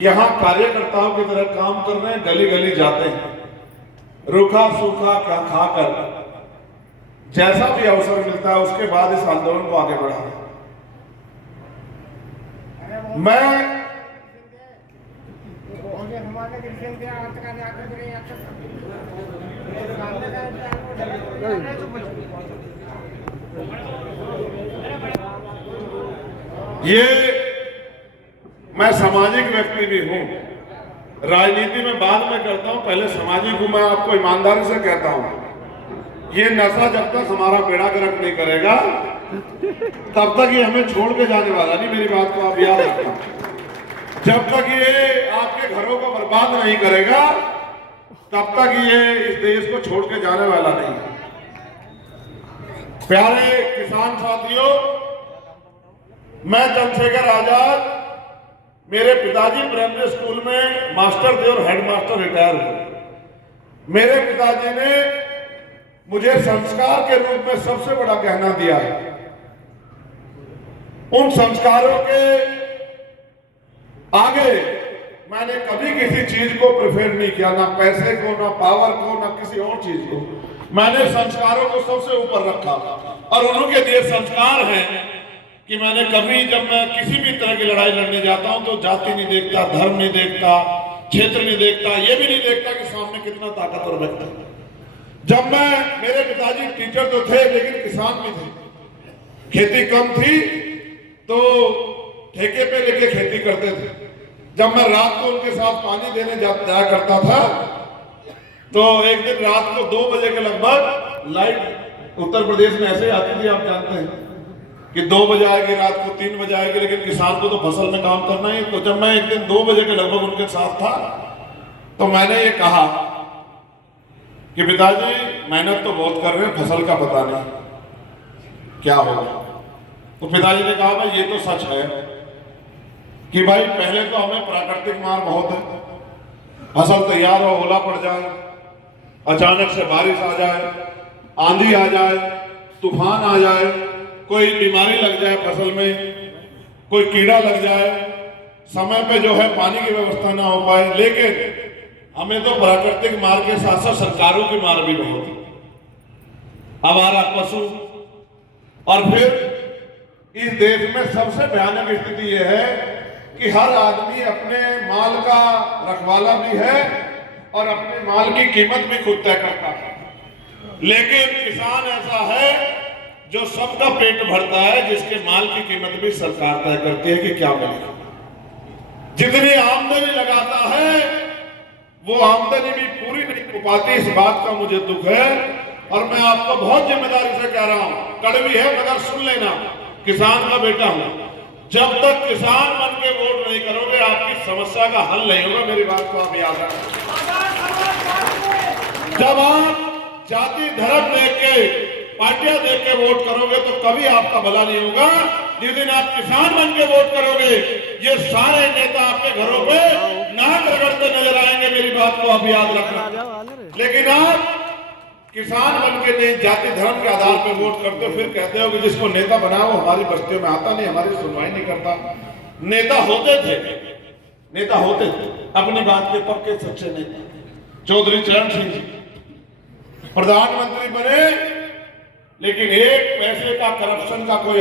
यहाँ कार्यकर्ताओं की तरह काम कर रहे हैं, गली गली जाते हैं, रूखा सूखा क्या खाकर जैसा भी अवसर मिलता है उसके बाद इस आंदोलन को आगे बढ़ा रहे हैं। मैं मैं सामाजिक व्यक्ति भी हूं, राजनीति में बाद में करता हूं, पहले सामाजिक हूं। मैं आपको ईमानदारी से कहता हूं, ये नशा जब तक हमारा बेड़ा गर्क नहीं करेगा तब तक ये हमें छोड़ के जाने वाला नहीं। मेरी बात को आप याद रखना, जब तक ये आपके घरों को बर्बाद नहीं करेगा तब तक ये इस देश को छोड़ के जाने वाला नहीं। प्यारे किसान साथियों, मैं चंद्रशेखर आजाद, मेरे पिताजी प्राइमरी स्कूल में मास्टर थे और हेडमास्टर रिटायर हुए। मेरे पिताजी ने मुझे संस्कार के रूप में सबसे बड़ा गहना दिया है। उन संस्कारों के आगे मैंने कभी किसी चीज को प्रेफर नहीं किया, ना पैसे को, ना पावर को, ना किसी और चीज को। मैंने संस्कारों को सबसे ऊपर रखा और उन्होंने दिए संस्कार हैं कि मैंने कभी, जब मैं किसी भी तरह की लड़ाई लड़ने जाता हूं तो जाति नहीं देखता, धर्म नहीं देखता, क्षेत्र नहीं देखता, ये भी नहीं देखता कि सामने कितना ताकतवर व्यक्ति है। जब मेरे पिताजी टीचर तो थे लेकिन किसान भी थे, खेती कम थी तो ठेके पे लेके खेती करते थे। जब मैं रात को उनके साथ पानी देने जाया करता था तो एक दिन रात को 2 बजे के लगभग लाइट उत्तर प्रदेश में ऐसे आती थी, आप जानते हैं कि 2 बजे आएगी, रात को 3 बजे आएगी, लेकिन किसान को तो फसल में काम करना ही। तो जब मैं एक दिन 2 बजे के लगभग उनके साथ था तो मैंने ये कहा कि पिताजी मेहनत तो बहुत कर रहे हैं, फसल का पता नहीं क्या होगा। तो पिताजी ने कहा भाई ये तो सच है कि भाई पहले तो हमें प्राकृतिक मार बहुत है, फसल तैयार हो, ओला पड़ जाए, अचानक से बारिश आ जाए, आंधी आ जाए, तूफान आ जाए, कोई बीमारी लग जाए फसल में, कोई कीड़ा लग जाए, समय पे जो है पानी की व्यवस्था ना हो पाए। लेकिन हमें तो प्राकृतिक मार के साथ साथ सरकारों की मार भी बहुत है, आवारा पशु। और फिर इस देश में सबसे भयानक स्थिति यह है कि हर आदमी अपने माल का रखवाला भी है और अपने माल की कीमत भी खुद तय करता है। लेकिन किसान ऐसा है जो सबका पेट भरता है, जिसके माल की कीमत भी सरकार तय करती है कि क्या मिलेगा। जितनी आमदनी लगाता है वो आमदनी भी पूरी नहीं हो पाती, इस बात का मुझे दुख है। और मैं आपको बहुत जिम्मेदारी से कह रहा हूं, कड़वी है मगर सुन लेना, किसान का बेटा हूं। जब तक किसान बन के वोट नहीं करोगे आपकी समस्या का हल नहीं होगा। मेरी बात को आप याद रखें। जब आप जाति धर्म देख के, पार्टियां देख के वोट करोगे तो कभी आपका भला नहीं होगा। जिस दिन आप किसान बन के वोट करोगे ये सारे नेता आपके घरों पे नाक रगड़ते नजर आएंगे। मेरी बात को आप याद रखना। लेकिन आप किसान बन के नहीं, जाति धर्म के आधार पर वोट करते हो, फिर कहते हो कि जिसको नेता बनाओ हमारी बस्तियों में आता नहीं, हमारी सुनवाई नहीं करता। नेता होते थे अपनी बात के पक्के सच्चे नेता। चौधरी चरण सिंह जी प्रधानमंत्री बने लेकिन एक पैसे का करप्शन का कोई